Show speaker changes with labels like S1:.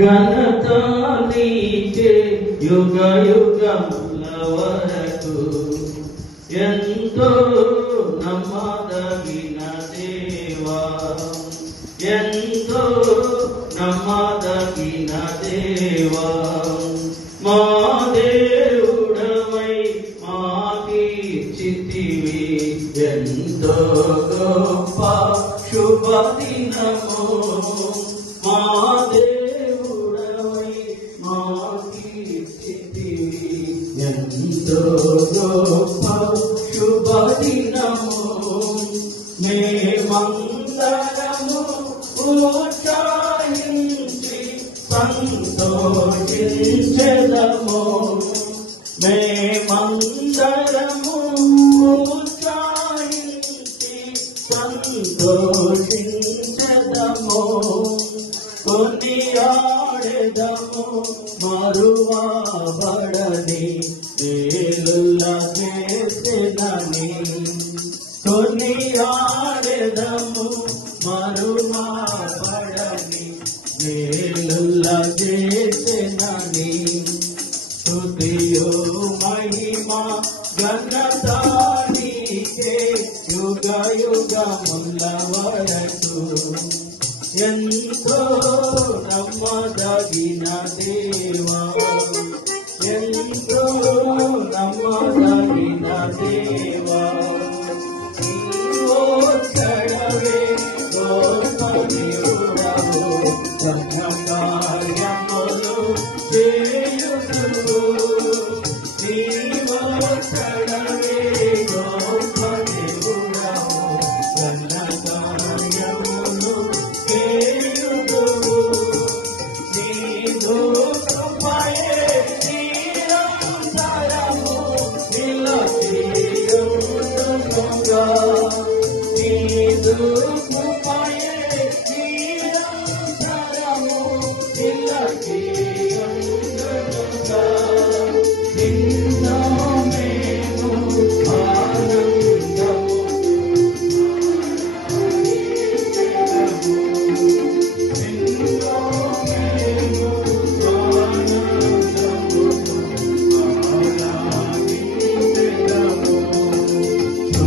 S1: మహిమా ఘనత నీకే యుగ యుగముల వరకు ఎంతో నమ్మదగిన దేవా. ఎంతో నమ్మదగిన దేవా. మా దేవుడవై మాకీర్చితివి ఎంతో గొప్ప శుభదినము. మా ఎంతో గొప్ప శుభదినము మేమందరము ఉత్సాహించి సంతోషించెదము మేమందరము ఉత్సాహించి సంతోషించెదము కొన్ని వేదము మరువబడని వేలుల చేసినని కొన్ని ఆడదము మరువబడని వేలుల చేసేదని. స్తుతియో మహిమా గణతానికే యుగ యుగముల వరకు ఎంతో నమ్మదగిన దేవా. ఎంతో నమ్మదగిన దేవా. నీవో చడవే గోపనివుడవు సత్యకార్యములు చేయుదువు